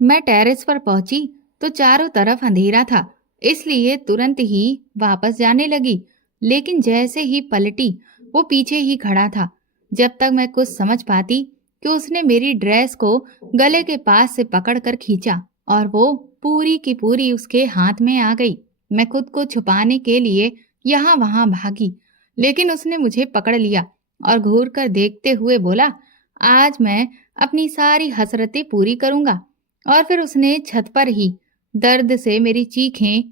मैं टेरेस पर पहुंची तो चारों तरफ अंधेरा था, इसलिए तुरंत ही वापस जाने लगी। लेकिन जैसे ही पलटी, वो पीछे ही खड़ा था। जब तक मैं कुछ समझ पाती कि उसने मेरी ड्रेस को गले के पास से पकड़कर खींचा और वो पूरी की पूरी उसके हाथ में आ गई। मैं खुद को छुपाने के लिए यहाँ वहां भागी, लेकिन उसने मुझे पकड़ लिया और घूर कर देखते हुए बोला, आज मैं अपनी सारी हसरतें पूरी करूंगा। और फिर उसने छत पर ही दर्द से मेरी चीखें,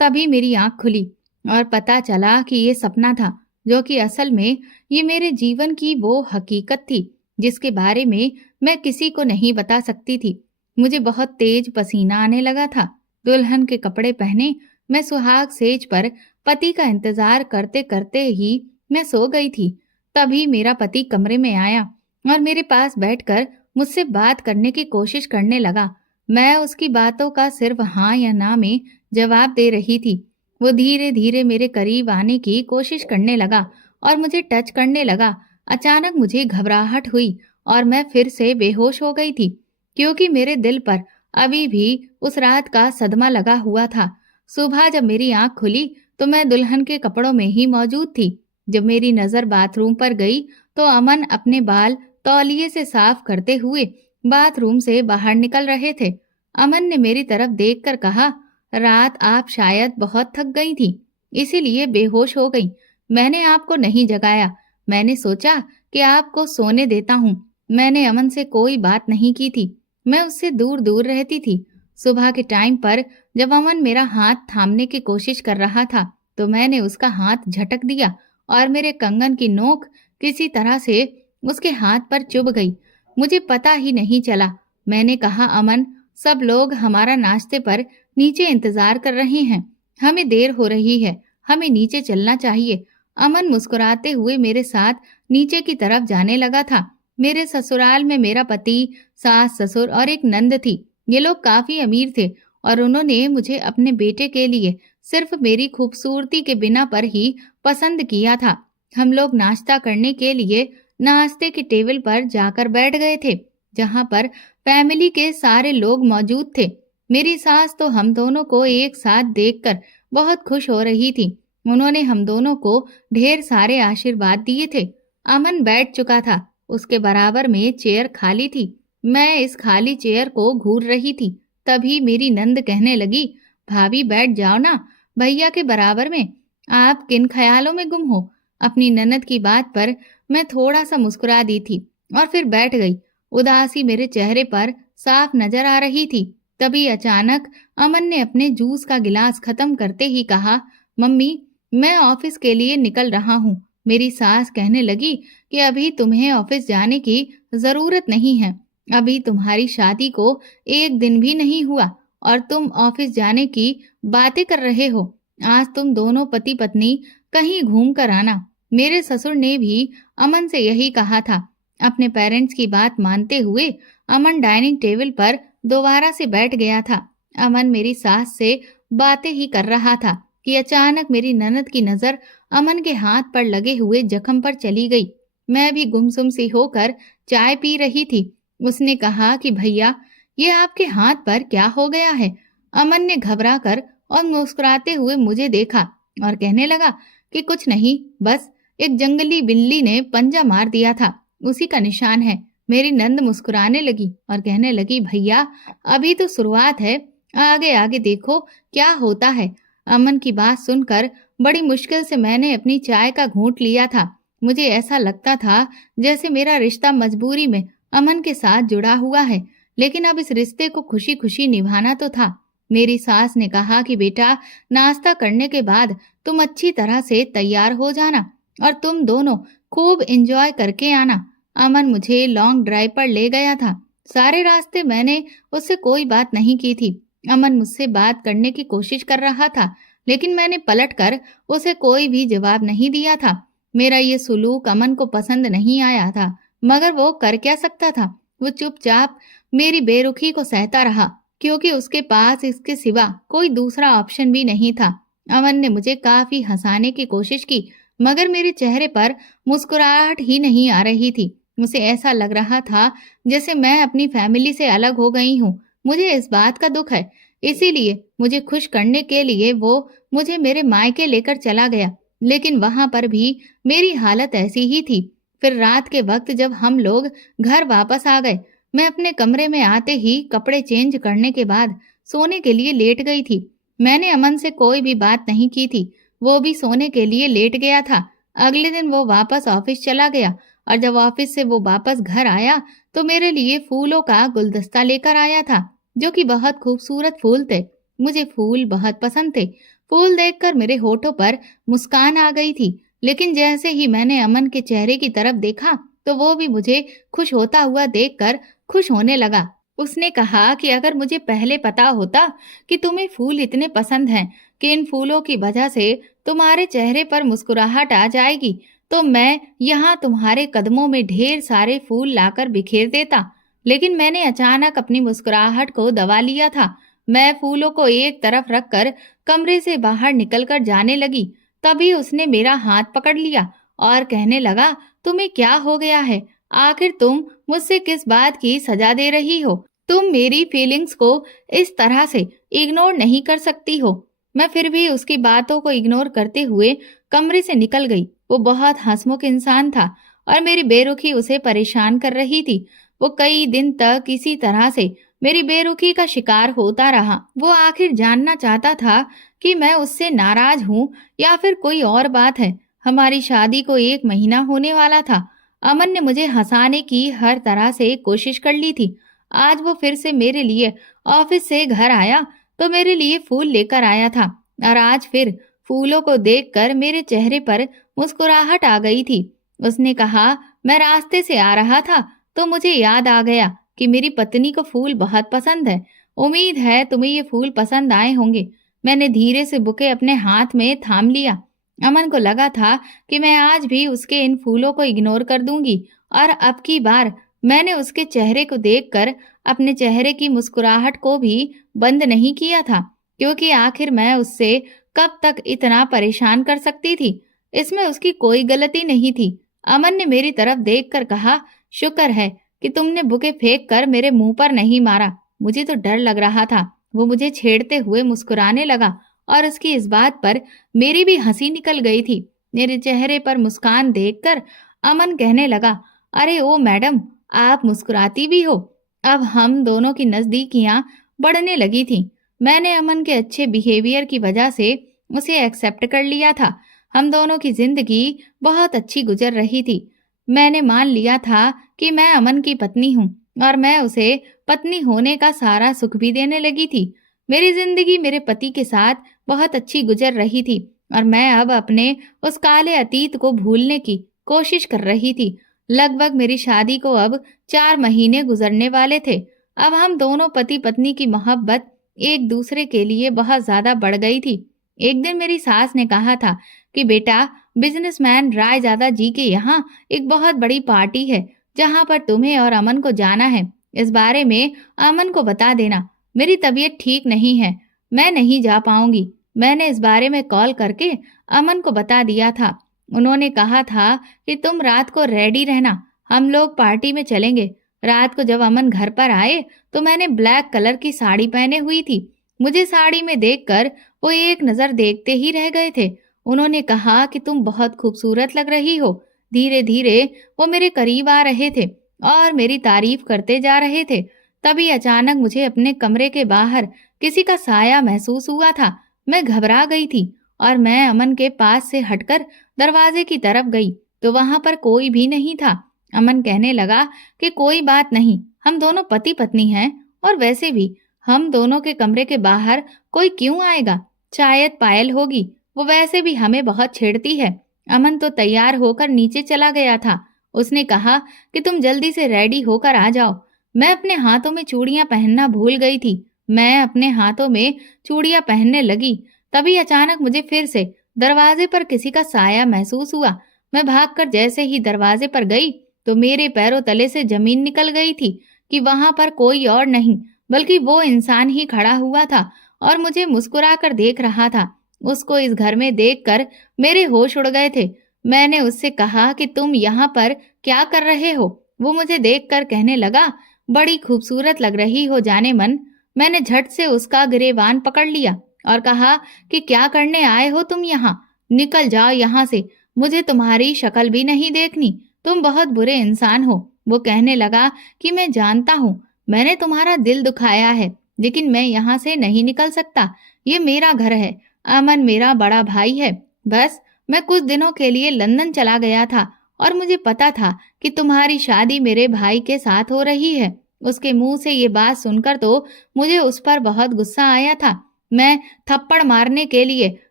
तभी मेरी आंख खुली और पता चला कि ये सपना था, जो कि असल में ये मेरे जीवन की वो हकीकत थी जिसके बारे में मैं किसी को नहीं बता सकती थी। मुझे बहुत तेज पसीना आने लगा था। दुल्हन के कपड़े पहने मैं सुहाग सेज पर पति का इंतजार करते करते ही मैं सो गई थी। तभी मेरा पति कमरे में आया और मेरे पास बैठकर मुझसे बात करने की कोशिश करने लगा। मैं उसकी बातों का सिर्फ हाँ या ना में जवाब दे रही थी। वो धीरे धीरे मेरे करीब आने की कोशिश करने लगा और मुझे टच करने लगा। अचानक मुझे घबराहट हुई और मैं फिर से बेहोश हो गई थी, क्योंकि मेरे दिल पर अभी भी उस रात का सदमा लगा हुआ था। सुबह जब मेरी आंख खुली तो मैं दुल्हन के कपड़ों में ही मौजूद थी। जब मेरी नजर बाथरूम पर गई तो अमन अपने बाल तौलिए से साफ करते हुए बाथरूम से बाहर निकल रहे थे। अमन ने मेरी तरफ देखकर कहा, रात आप शायद बहुत थक गई थी, इसीलिए बेहोश हो गई। मैंने आपको नहीं जगाया। मैंने सोचा कि आपको सोने देता हूँ। मैंने अमन से कोई बात नहीं की थी। मैं उससे दूर दूर रहती थी। सुबह के टाइम पर जब अमन मेरा हाथ थामने की कोशिश कर रहा था तो मैंने उसका हाथ झटक दिया और मेरे कंगन की नोक किसी तरह से उसके हाथ पर चुभ गई। मुझे पता ही नहीं चला। मैंने कहा, अमन, सब लोग हमारा नाश्ते पर नीचे इंतजार कर रहे हैं। हमें देर हो रही है, हमें नीचे चलना चाहिए। अमन मुस्कुराते हुए मेरे साथ नीचे की तरफ जाने लगा था। मेरे ससुराल में मेरा पति, सास, ससुर और एक नंद थी। ये लोग काफी अमीर थे और उन्होंने मुझे अपने बेटे के लिए सिर्फ मेरी खूबसूरती के बिना पर ही पसंद किया था। हम लोग नाश्ता करने के लिए नाश्ते के टेबल पर जाकर बैठ गए थे, जहां पर फैमिली के सारे लोग मौजूद थे। मेरी सास तो हम दोनों को एक साथ देखकर बहुत खुश हो रही थी। उन्होंने हम दोनों को ढेर सारे आशीर्वाद दिए थे। अमन बैठ चुका था। उसके बराबर में चेयर खाली थी। मैं इस खाली चेयर को घूर रही थी। तभी मेरी नंद कहने लगी, भाभी बैठ जाओ ना, भैया के बराबर में। आप किन ख्यालों में गुम हो? अपनी ननद की बात पर मैं थोड़ा सा मुस्कुरा दी थी और फिर बैठ गई। उदासी मेरे चेहरे पर साफ नजर आ रही थी। तभी अचानक अमन ने अपने जूस का गिलास खत्म करते ही कहा, मम्मी, मैं ऑफिस के लिए निकल रहा हूँ। मेरी सास कहने लगी कि अभी तुम्हें ऑफिस जाने की जरूरत नहीं है। अभी तुम्हारी शादी को एक दिन भी नहीं हुआ और तुम ऑफिस जाने की बातें कर रहे हो। आज तुम दोनों पति पत्नी कहीं घूम कर आना। मेरे ससुर ने भी अमन से यही कहा था। अपने पेरेंट्स की बात मानते हुए अमन डाइनिंग टेबल पर दोबारा से बैठ गया था। अमन मेरी सास से बातें ही कर रहा था कि अचानक मेरी ननद की नजर अमन के हाथ पर लगे हुए जख्म पर चली गई। मैं भी गुमसुम सी होकर चाय पी रही थी। उसने कहा कि भैया, ये आपके हाथ पर क्या हो गया है? अमन ने घबरा कर और मुस्कुराते हुए मुझे देखा और कहने लगा कि कुछ नहीं, बस एक जंगली बिल्ली ने पंजा मार दिया था, उसी का निशान है। मेरी नंद मुस्कुराने लगी और कहने लगी, भैया, अभी तो शुरुआत है, आगे आगे देखो क्या होता है। अमन की बात सुनकर बड़ी मुश्किल से मैंने अपनी चाय का घूंट लिया था। मुझे ऐसा लगता था जैसे मेरा रिश्ता मजबूरी में अमन के साथ जुड़ा हुआ है, लेकिन अब इस रिश्ते को खुशी खुशी निभाना तो था। मेरी सास ने कहा कि बेटा, नाश्ता करने के बाद तुम अच्छी तरह से तैयार हो जाना और तुम दोनों खूब एंजॉय करके आना। अमन मुझे लॉन्ग ड्राइव पर ले गया था। सारे रास्ते मैंने उससे कोई बात नहीं की थी। अमन मुझसे बात करने की कोशिश कर रहा था, लेकिन मैंने पलटकर उसे कोई भी जवाब नहीं दिया था। मेरा ये सुलूक अमन को पसंद नहीं आया था, मगर वो कर क्या सकता था? वो चुपचाप मेरी बेरुखी को सहता रहा, क्योंकि उसके पास इसके सिवा कोई दूसरा ऑप्शन भी नहीं था। अमन ने मुझे काफी हंसाने की कोशिश की, मगर मेरे चेहरे पर मुस्कुराहट ही नहीं आ रही थी। मुझे ऐसा लग रहा था जैसे मैं अपनी फैमिली से अलग हो गई हूँ। मुझे इस बात का दुख है, इसीलिए मुझे खुश करने के लिए वो मुझे मेरे मायके लेकर चला गया। लेकिन वहां पर भी मेरी हालत ऐसी ही थी। फिर रात के वक्त जब हम लोग घर वापस आ गए, मैं अपने कमरे में आते ही कपड़े चेंज करने के बाद सोने के लिए लेट गई थी। मैंने अमन से कोई भी बात नहीं की थी, वो भी सोने के लिए लेट गया था। अगले दिन वो वापस ऑफिस चला गया और जब ऑफिस से वो वापस घर आया तो मेरे लिए फूलों का गुलदस्ता लेकर आया था, जो कि बहुत खूबसूरत फूल थे। मुझे फूल बहुत पसंद थे। फूल देखकर मेरे होठों पर मुस्कान आ गई थी। लेकिन जैसे ही मैंने अमन के चेहरे की तरफ देखा तो वो भी मुझे खुश होता हुआ देखकर खुश होने लगा। उसने कहा कि अगर मुझे पहले पता होता कि तुम्हें फूल इतने पसंद हैं कि इन फूलों की वजह से तुम्हारे चेहरे पर मुस्कुराहट आ जाएगी, तो मैं यहाँ तुम्हारे कदमों में ढेर सारे फूल लाकर बिखेर देता। लेकिन मैंने अचानक अपनी मुस्कुराहट को दबा लिया था। मैं फूलों को एक तरफ रखकर कमरे से बाहर निकलकर जाने लगी। तभी उसने मेरा हाथ पकड़ लिया और कहने लगा, तुम्हें क्या हो गया है? आखिर तुम मुझसे किस बात की सजा दे रही हो? तुम मेरी फीलिंग्स को इस तरह से इग्नोर नहीं कर सकती हो। मैं फिर भी उसकी बातों को इग्नोर करते हुए कमरे से निकल गई। वो बहुत हंसमुख इंसान था और मेरी बेरुखी उसे परेशान कर रही थी। वो कई दिन तक इसी तरह से मेरी बेरुखी का शिकार होता रहा। वो आखिर जानना चाहता था कि मैं उससे नाराज हूँ या फिर कोई और बात है। हमारी शादी को 1 महीना होने वाला था। अमन ने मुझे हंसाने की हर तरह से कोशिश कर ली थी। आज वो फिर से मेरे लिए ऑफिस से घर आया तो मेरे लिए फूल लेकर आया था और आज फिर फूलों को देखकर मेरे चेहरे पर मुस्कुराहट आ गई थी। उसने कहा, मैं रास्ते से आ रहा था तो मुझे याद आ गया कि मेरी पत्नी को फूल बहुत पसंद है। उम्मीद है तुम्हें ये फूल पसंद आए होंगे। मैंने धीरे से बुके अपने हाथ में थाम लिया। अमन को लगा था कि मैं आज भी उसके इन फूलों को इग्नोर कर दूंगी और अब की बार मैंने उसके चेहरे को देखकर अपने चेहरे की मुस्कुराहट को भी बंद नहीं किया था, क्योंकि आखिर मैं उससे कब तक इतना परेशान कर सकती थी। इसमें उसकी कोई गलती नहीं थी। अमन ने मेरी तरफ देखकर कहा, शुक्र है कि तुमने बुके फेंक कर मेरे मुंह पर नहीं मारा। मुझे तो डर लग रहा था। वो मुझे छेड़ते हुए मुस्कुराने लगा और उसकी इस बात पर मेरी भी हंसी निकल गई थी। मेरे चेहरे पर मुस्कान देखकर अमन कहने लगा, अरे ओ मैडम, आप मुस्कुराती भी हो। अब हम दोनों की नजदीकियां बढ़ने लगी थीं। मैंने अमन के अच्छे बिहेवियर की वजह से उसे एक्सेप्ट कर लिया था। हम दोनों की जिंदगी बहुत अच्छी गुजर रही थी। मैंने मान लिया था कि मैं अमन की पत्नी हूँ और मैं उसे पत्नी होने का सारा सुख भी देने लगी थी। मेरी जिंदगी मेरे पति के साथ बहुत अच्छी गुजर रही थी और मैं अब अपने उस काले अतीत को भूलने की कोशिश कर रही थी। लगभग मेरी शादी को अब 4 महीने गुजरने वाले थे। अब हम दोनों पति पत्नी की मोहब्बत एक दूसरे के लिए बहुत ज्यादा बढ़ गई थी। एक दिन मेरी सास ने कहा था कि बेटा, बिजनेसमैन रायजादा जी के यहाँ एक बहुत बड़ी पार्टी है जहाँ पर तुम्हें और अमन को जाना है। इस बारे में अमन को बता देना। मेरी तबीयत ठीक नहीं है, मैं नहीं जा पाऊंगी। मैंने इस बारे में कॉल करके अमन को बता दिया था। उन्होंने कहा था कि तुम रात को रेडी रहना, हम लोग पार्टी में चलेंगे। रात को जब अमन घर पर आए तो मैंने ब्लैक कलर की साड़ी पहने हुई थी। मुझे साड़ी में देखकर वो एक नजर देखते ही रह गए थे। उन्होंने कहा कि तुम बहुत खूबसूरत लग रही हो। धीरे धीरे वो मेरे करीब आ रहे थे और मेरी तारीफ करते जा रहे थे। तभी अचानक मुझे अपने कमरे के बाहर किसी का साया महसूस हुआ था। मैं घबरा गई थी और मैं अमन के पास से हटकर दरवाजे की तरफ गई तो वहां पर कोई भी नहीं था। अमन कहने लगा कि कोई बात नहीं, हम दोनों पति पत्नी हैं और वैसे भी हम दोनों के कमरे के बाहर कोई क्यों आएगा? शायद पायल होगी, वो वैसे भी हमें बहुत छेड़ती है। अमन तो तैयार होकर नीचे चला गया था। उसने कहा कि तुम जल्दी से रेडी होकर आ जाओ। मैं अपने हाथों में चूड़ियां पहनना भूल गई थी। मैं अपने हाथों में चूड़ियां पहनने लगी। तभी अचानक मुझे फिर से दरवाजे पर किसी का साया महसूस हुआ। मैं भागकर जैसे ही दरवाजे पर गई तो मेरे पैरों तले से जमीन निकल गई थी कि वहां पर कोई और नहीं बल्कि वो इंसान ही खड़ा हुआ था और मुझे मुस्कुराकर देख रहा था। उसको इस घर में देखकर मेरे होश उड़ गए थे। मैंने उससे कहा कि तुम यहाँ पर क्या कर रहे हो? वो मुझे देखकर कहने लगा, बड़ी खूबसूरत लग रही हो जाने मन। मैंने झट से उसका गिरेबान पकड़ लिया और कहा कि क्या करने आए हो तुम यहाँ? निकल जाओ यहाँ से, मुझे तुम्हारी शक्ल भी नहीं देखनी, तुम बहुत बुरे इंसान हो। वो कहने लगा कि मैं जानता हूँ मैंने तुम्हारा दिल दुखाया है, लेकिन मैं यहाँ से नहीं निकल सकता। ये मेरा घर है, अमन मेरा बड़ा भाई है। बस मैं कुछ दिनों के लिए लंदन चला गया था और मुझे पता था कि तुम्हारी शादी मेरे भाई के साथ हो रही है। उसके मुंह से ये बात सुनकर तो मुझे उस पर बहुत गुस्सा आया था। मैं थप्पड़ मारने के लिए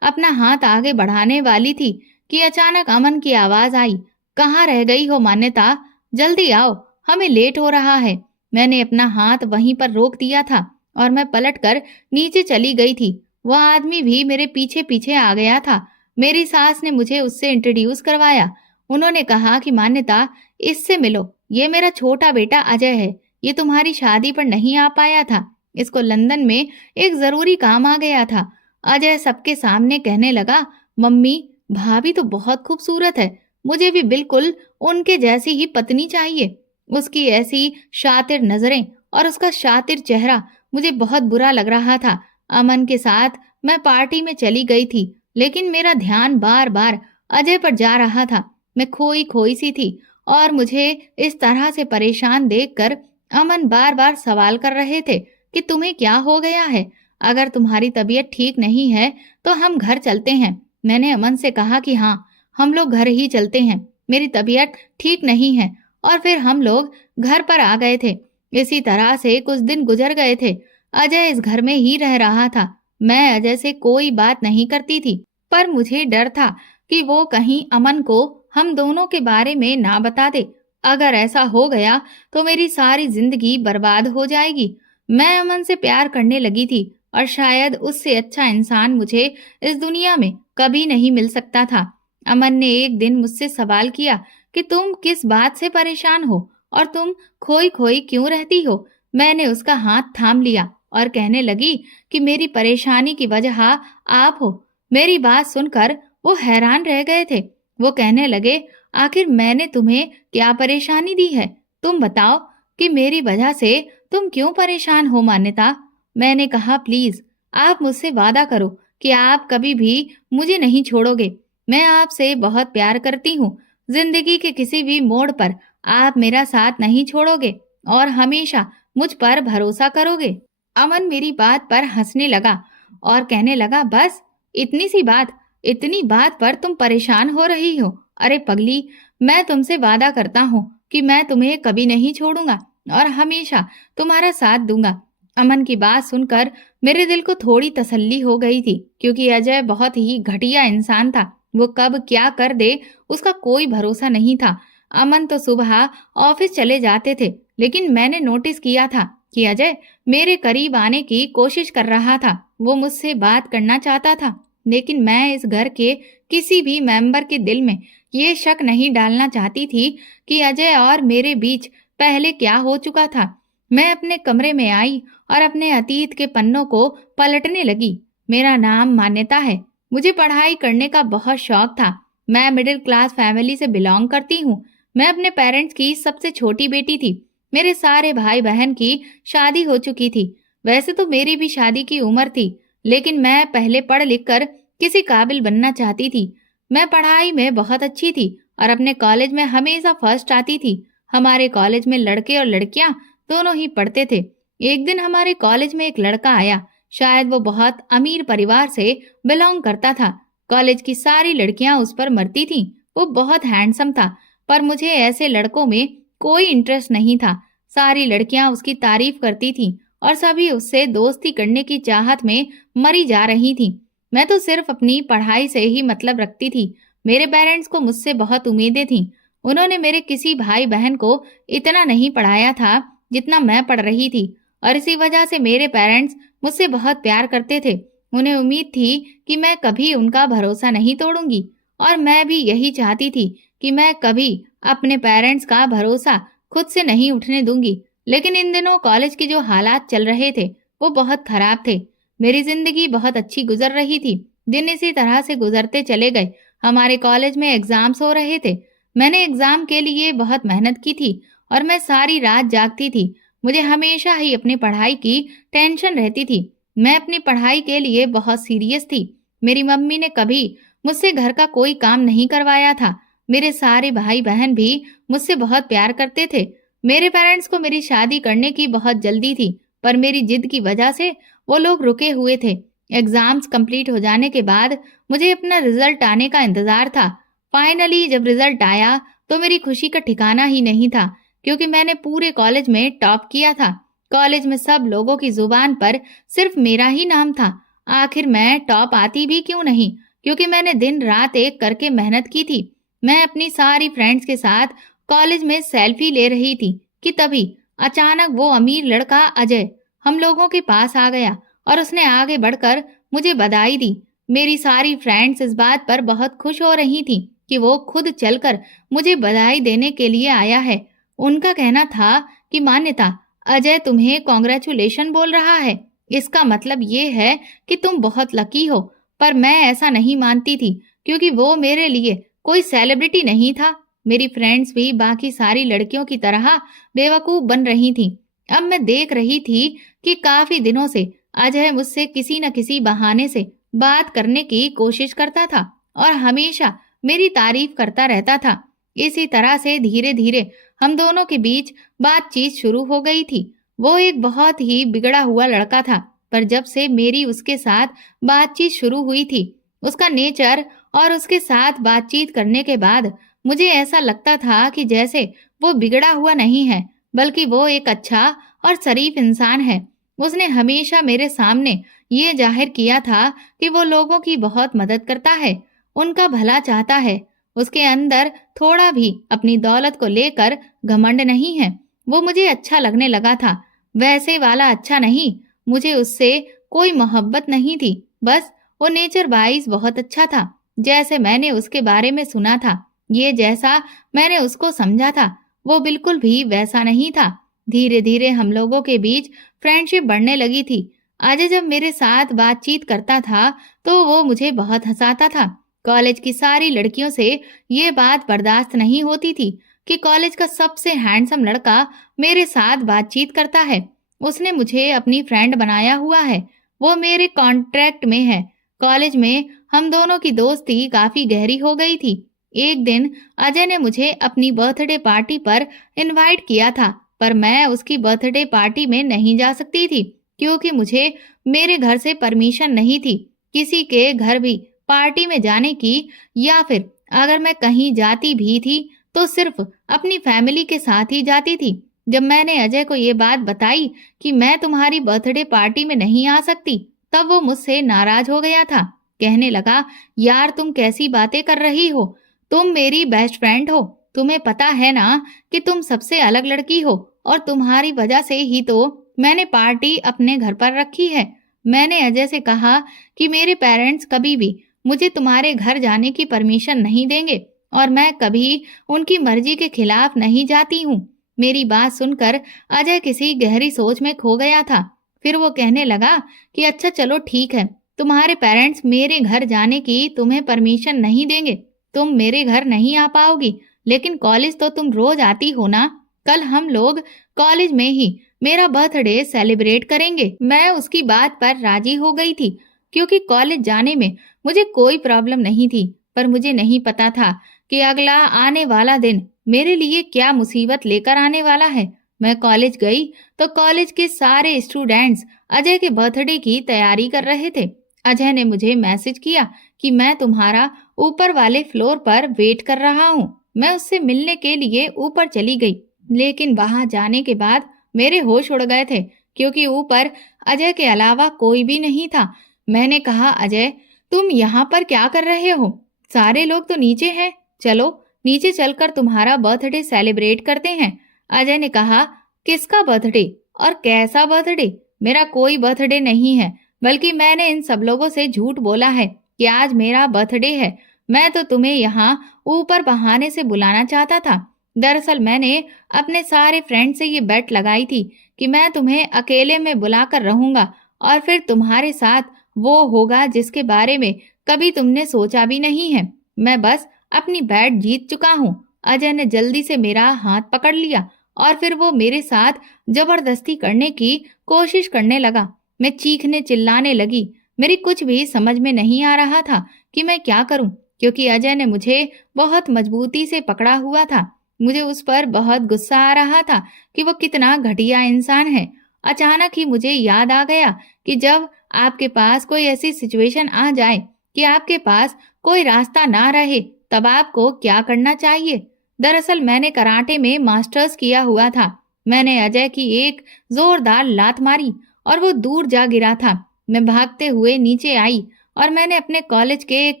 अपना हाथ आगे बढ़ाने वाली थी कि अचानक अमन की आवाज आई, कहाँ रह गई हो मान्यता? जल्दी आओ, हमें लेट हो रहा है। मैंने अपना हाथ वहीं पर रोक दिया था और मैं पलटकर नीचे चली गई थी। वह आदमी भी मेरे पीछे पीछे आ गया था। मेरी सास ने मुझे उससे इंट्रोड्यूस करवाया। उन्होंने कहा कि मान्यता, इससे मिलो, ये मेरा छोटा बेटा अजय है। ये तुम्हारी शादी पर नहीं आ पाया था, इसको लंदन में एक जरूरी काम आ गया था। अजय सबके सामने कहने लगा, मम्मी, भाभी तो बहुत खूबसूरत है, मुझे भी बिल्कुल उनके जैसी ही पत्नी चाहिए। उसकी ऐसी शातिर नजरें और उसका शातिर चेहरा, मुझे बहुत बुरा लग रहा था। अमन के साथ मैं पार्टी में चली गई थी, लेकिन मेरा ध्यान बार बार अजय पर जा रहा था। मैं खोई खोई सी थी और मुझे इस तरह से परेशान देखकर अमन बार बार सवाल कर रहे थे कि तुम्हें क्या हो गया है? अगर तुम्हारी तबीयत ठीक नहीं है तो हम घर चलते हैं। मैंने अमन से कहा कि हाँ, हम लोग घर ही चलते हैं, मेरी तबीयत ठीक नहीं है। और फिर हम लोग घर पर आ गए थे। इसी तरह से कुछ दिन गुजर गए थे। अजय इस घर में ही रह रहा था। मैं अजय से कोई बात नहीं करती थी, पर मुझे डर था कि वो कहीं अमन को हम दोनों के बारे में ना बता दे। अगर ऐसा हो गया तो मेरी सारी जिंदगी बर्बाद हो जाएगी। मैं अमन से प्यार करने लगी थी और शायद उससे अच्छा इंसान मुझे इस दुनिया में कभी नहीं मिल सकता था। अमन ने एक दिन मुझसे सवाल किया कि तुम किस बात से परेशान हो और तुम खोई खोई क्यों रहती हो? मैंने उसका हाथ थाम लिया और कहने लगी कि मेरी परेशानी की वजह आप हो। मेरी बात सुनकर वो हैरान रह गए थे। वो कहने लगे, आखिर मैंने तुम्हें क्या परेशानी दी है? तुम बताओ कि मेरी वजह से तुम क्यों परेशान हो मान्यता? मैंने कहा, प्लीज आप मुझसे वादा करो कि आप कभी भी मुझे नहीं छोड़ोगे। मैं आपसे बहुत प्यार करती हूँ। जिंदगी के किसी भी मोड़ पर आप मेरा साथ नहीं छोड़ोगे और हमेशा मुझ पर भरोसा करोगे। अमन मेरी बात पर हंसने लगा और कहने लगा, बस इतनी बात पर तुम परेशान हो रही हो? अरे पगली, मैं तुमसे वादा करता हूँ कि मैं तुम्हें कभी नहीं छोड़ूंगा और हमेशा तुम्हारा साथ दूंगा। अमन की बात सुनकर मेरे दिल को थोड़ी तसल्ली हो गई थी, क्योंकि अजय बहुत ही घटिया इंसान था। वो कब क्या कर दे उसका कोई भरोसा नहीं था। अमन तो सुबह ऑफिस चले जाते थे, लेकिन मैंने नोटिस किया था कि अजय मेरे करीब आने की कोशिश कर रहा था। वो मुझसे बात करना चाहता था, लेकिन मैं इस घर के किसी भी मेंबर के दिल में ये शक नहीं डालना चाहती थी कि अजय और मेरे बीच पहले क्या हो चुका था। मैं अपने कमरे में आई और अपने अतीत के पन्नों को पलटने लगी। मेरा नाम मान्यता है। मुझे पढ़ाई करने का बहुत शौक था। मैं मिडिल क्लास फैमिली से बिलोंग करती हूँ। मैं अपने पेरेंट्स की सबसे छोटी बेटी थी। मेरे सारे भाई बहन की शादी हो चुकी थी। वैसे तो मेरी भी शादी की उम्र थी, लेकिन मैं पहले पढ़ लिख कर किसी काबिल बनना चाहती थी। मैं पढ़ाई में बहुत अच्छी थी और अपने कॉलेज में हमेशा फर्स्ट आती थी। हमारे कॉलेज में लड़के और लड़कियां दोनों ही पढ़ते थे। एक दिन हमारे कॉलेज में एक लड़का आया। शायद वो बहुत अमीर परिवार से बिलोंग करता था। कॉलेज की सारी लड़कियां उस पर मरती थीं। वो बहुत हैंडसम था, पर मुझे ऐसे लड़कों में कोई इंटरेस्ट नहीं था। सारी लड़कियां उसकी तारीफ करती थीं और सभी उससे दोस्ती करने की चाहत में मरी जा रही थीं। मैं तो सिर्फ अपनी पढ़ाई से ही मतलब रखती थी। मेरे पेरेंट्स को मुझसे बहुत उम्मीदें थीं। उन्होंने मेरे किसी भाई बहन को इतना नहीं पढ़ाया था जितना मैं पढ़ रही थी, और इसी वजह से मेरे पेरेंट्स मुझसे बहुत प्यार करते थे। उन्हें उम्मीद थी कि मैं कभी उनका भरोसा नहीं तोड़ूंगी, और मैं भी यही चाहती थी कि मैं कभी अपने पेरेंट्स का भरोसा खुद से नहीं उठने दूंगी। लेकिन इन दिनों कॉलेज के जो हालात चल रहे थे वो बहुत खराब थे। मेरी जिंदगी बहुत अच्छी गुजर रही थी। दिन इसी तरह से गुजरते चले गए। हमारे कॉलेज में एग्जाम्स हो रहे थे। मैंने एग्जाम के लिए बहुत मेहनत की थी और मैं सारी रात जागती थी। मुझे हमेशा ही अपनी पढ़ाई की टेंशन रहती थी। मैं अपनी पढ़ाई के लिए बहुत सीरियस थी। मेरी मम्मी ने कभी मुझसे घर का कोई काम नहीं करवाया था। मेरे सारे भाई बहन भी मुझसे बहुत प्यार करते थे। मेरे पेरेंट्स को मेरी शादी करने की बहुत जल्दी थी, पर मेरी जिद की वजह से वो लोग रुके हुए थे। एग्जाम्स कंप्लीट हो जाने के बाद मुझे अपना रिजल्ट आने का इंतजार था। फाइनली जब रिजल्ट आया तो मेरी खुशी का ठिकाना ही नहीं था, क्योंकि मैंने पूरे कॉलेज में टॉप किया था। कॉलेज में सब लोगों की जुबान पर सिर्फ मेरा ही नाम था। आखिर मैं टॉप आती भी क्यों नहीं, क्योंकि मैंने दिन रात एक करके मेहनत की थी। मैं अपनी सारी फ्रेंड्स के साथ कॉलेज में सेल्फी ले रही थी कि तभी अचानक वो अमीर लड़का अजय हम लोगों के पास आ गया और उसने आगे बढ़कर मुझे बधाई दी। मेरी सारी फ्रेंड्स इस बात पर बहुत खुश हो रही थी कि वो खुद चलकर मुझे बधाई देने के लिए आया है। उनका कहना था कि मान्यता, अजय तुम्हें कॉन्ग्रेचुलेशन बोल रहा है, इसका मतलब ये है कि तुम बहुत लकी हो। पर मैं ऐसा नहीं मानती थी, क्योंकि वो मेरे लिए कोई सेलिब्रिटी नहीं था। मेरी फ्रेंड्स भी बाकी सारी लड़कियों की तरह बेवकूफ बन रही थी। अब मैं देख रही थी कि काफी दिनों से अजय मुझसे किसी न किसी बहाने से बात करने की कोशिश करता था और हमेशा मेरी तारीफ करता रहता था। इसी तरह से धीरे धीरे हम दोनों के बीच बातचीत शुरू हो गई थी। वो एक बहुत ही बिगड़ा हुआ लड़का था, पर जब से मेरी उसके साथ बातचीत शुरू हुई थी, उसका नेचर और उसके साथ बातचीत करने के बाद मुझे ऐसा लगता था कि जैसे वो बिगड़ा हुआ नहीं है, बल्कि वो एक अच्छा और शरीफ इंसान है। उसने हमेशा मेरे सामने ये जाहिर किया था कि वो लोगों की बहुत मदद करता है, उनका भला चाहता है। उसके अंदर थोड़ा भी अपनी दौलत को लेकर घमंड नहीं है। वो मुझे अच्छा लगने लगा था, वैसे वाला अच्छा नहीं। मुझे उससे कोई मोहब्बत नहीं थी, बस वो नेचर वाइज बहुत अच्छा था। जैसे मैंने उसके बारे में सुना था, ये जैसा मैंने उसको समझा था, वो बिल्कुल भी वैसा नहीं था। धीरे धीरे हम लोगों के बीच फ्रेंडशिप बढ़ने लगी थी। अजय जब मेरे साथ बातचीत करता था तो वो मुझे बहुत हंसाता था। कॉलेज की सारी लड़कियों से ये बात बर्दाश्त नहीं होती थी कि कॉलेज का सबसे हैंडसम लड़का मेरे साथ बातचीत करता है। उसने मुझे अपनी फ्रेंड बनाया हुआ है, वो मेरे कॉन्ट्रैक्ट में है। कॉलेज में हम दोनों की दोस्ती काफी गहरी हो गई थी। एक दिन अजय ने मुझे अपनी बर्थडे पार्टी पर इनवाइट किया था, पर मैं उसकी बर्थडे पार्टी में नहीं जा सकती थी, क्योंकि मुझे मेरे घर से परमिशन नहीं थी किसी के घर भी पार्टी में जाने की, या फिर अगर मैं कहीं जाती भी थी तो सिर्फ अपनी फैमिली के साथ ही जाती थी। जब मैंने अजय को ये बात बताई कि मैं तुम्हारी बर्थडे पार्टी में नहीं आ सकती, तब वो मुझसे नाराज हो गया था। कहने लगा, यार तुम कैसी बातें कर रही हो, तुम मेरी बेस्ट फ्रेंड हो, तुम्हें पता है ना कि तुम सबसे अलग लड़की हो, और तुम्हारी वजह से ही तो मैंने पार्टी अपने घर पर रखी है। मैंने अजय से कहा कि मेरे पेरेंट्स कभी भी मुझे तुम्हारे घर जाने की परमिशन नहीं देंगे और मैं कभी उनकी मर्जी के खिलाफ नहीं जाती हूँ। मेरी बात सुनकर अजय किसी गहरी सोच में खो गया था। फिर वो कहने लगा कि अच्छा चलो ठीक है, तुम्हारे पेरेंट्स मेरे घर जाने की तुम्हें परमिशन नहीं देंगे, तुम मेरे घर नहीं आ पाओगी, लेकिन कॉलेज तो तुम रोज आती हो ना। कल हम लोग कॉलेज में ही मेरा बर्थडे सेलिब्रेट करेंगे। मैं उसकी बात पर राजी हो गई थी, क्योंकि कॉलेज जाने में मुझे कोई प्रॉब्लम नहीं थी। पर मुझे नहीं पता था कि अगला आने वाला दिन मेरे लिए क्या मुसीबत लेकर आने वाला है। मैं कॉलेज गई तो कॉलेज के सारे स्टूडेंट्स अजय के बर्थडे की तैयारी कर रहे थे। अजय ने मुझे मैसेज किया कि मैं तुम्हारा ऊपर वाले फ्लोर पर वेट कर रहा हूँ। मैं उससे मिलने के लिए ऊपर चली गई, लेकिन वहां जाने के बाद मेरे होश उड़ गए थे, क्योंकि ऊपर अजय के अलावा कोई भी नहीं था। मैंने कहा, अजय तुम यहाँ पर क्या कर रहे हो? सारे लोग तो नीचे हैं, चलो नीचे चलकर तुम्हारा बर्थडे सेलिब्रेट करते हैं। अजय ने कहा, किसका बर्थडे और कैसा बर्थडे? मेरा कोई बर्थडे नहीं है, बल्कि मैंने इन सब लोगों से झूठ बोला है कि आज मेरा बर्थडे है। मैं तो तुम्हें यहाँ ऊपर बहाने से बुलाना चाहता था। दरअसल मैंने अपने सारे फ्रेंड से ये बेट लगाई थी कि मैं तुम्हें अकेले में बुलाकर रहूंगा और फिर तुम्हारे साथ वो होगा जिसके बारे में कभी तुमने सोचा भी नहीं है। मैं बस अपनी बैट जीत चुका हूँ। अजय ने जल्दी से मेरा हाथ पकड़ लिया और फिर वो मेरे साथ जबरदस्ती करने की कोशिश करने लगा। मैं चीखने चिल्लाने लगी। मेरी कुछ भी समझ में नहीं आ रहा था कि मैं क्या करूं, क्योंकि अजय ने मुझे बहुत मजबूती से पकड़ा हुआ था। मुझे उस पर बहुत गुस्सा आ रहा था कि वो कितना घटिया इंसान है। अचानक ही मुझे याद आ गया कि जब आपके पास कोई ऐसी सिचुएशन आ जाए कि आपके पास कोई रास्ता ना रहे, तब आपको क्या करना चाहिए। दरअसल मैंने कराटे में मास्टर्स किया हुआ था। मैंने अजय की एक जोरदार लात मारी और वो दूर जा गिरा था। मैं भागते हुए नीचे आई और मैंने अपने कॉलेज के एक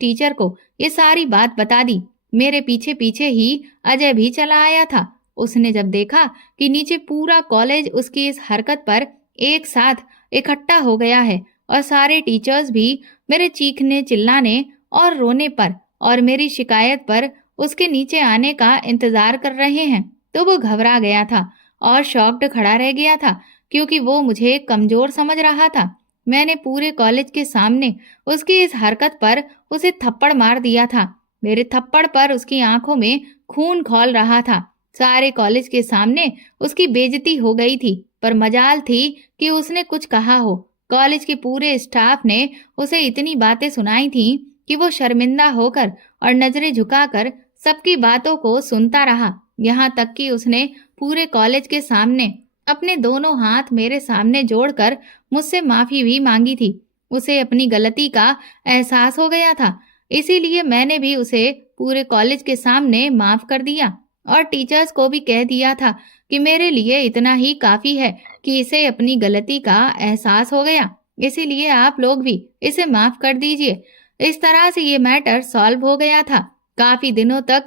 टीचर को ये सारी बात बता दी। मेरे पीछे पीछे ही अजय भी चला आया था। उसने जब देखा कि नीचे पूरा कॉलेज उसकी इस हरकत पर एक साथ इकट्ठा हो गया है और सारे टीचर्स भी मेरे चीखने चिल्लाने और रोने पर और मेरी शिकायत पर उसके नीचे आने का इंतजार कर रहे हैं, तो वो घबरा गया था और शॉक्ड खड़ा रह गया था, क्योंकि वो मुझे कमजोर समझ रहा था। मैंने पूरे कॉलेज के सामने उसकी इस हरकत पर उसे थप्पड़ मार दिया था। मेरे थप्पड़ पर उसकी आंखों में खून खौल रहा था। सारे कॉलेज के सामने उसकी बेइज्जती हो गई थी, पर मजाल थी कि उसने कुछ कहा हो। कॉलेज के पूरे स्टाफ ने उसे इतनी बातें सुनाई थी कि वो शर्मिंदा होकर और नजरें झुकाकर सबकी बातों को सुनता रहा। यहाँ तक कि उसने पूरे कॉलेज के सामने अपने दोनों हाथ मेरे सामने जोड़कर मुझसे माफी भी मांगी थी। उसे अपनी गलती का एहसास हो गया था, इसीलिए मैंने भी उसे पूरे कॉलेज के सामने माफ कर दिया और टीचर्स को भी कह दिया था कि मेरे लिए इतना ही काफी है कि इसे अपनी गलती का एहसास हो गया, इसीलिए आप लोग भी इसे माफ कर दीजिए। इस तरह से ये मैटर सॉल्व हो गया था। काफी दिनों तक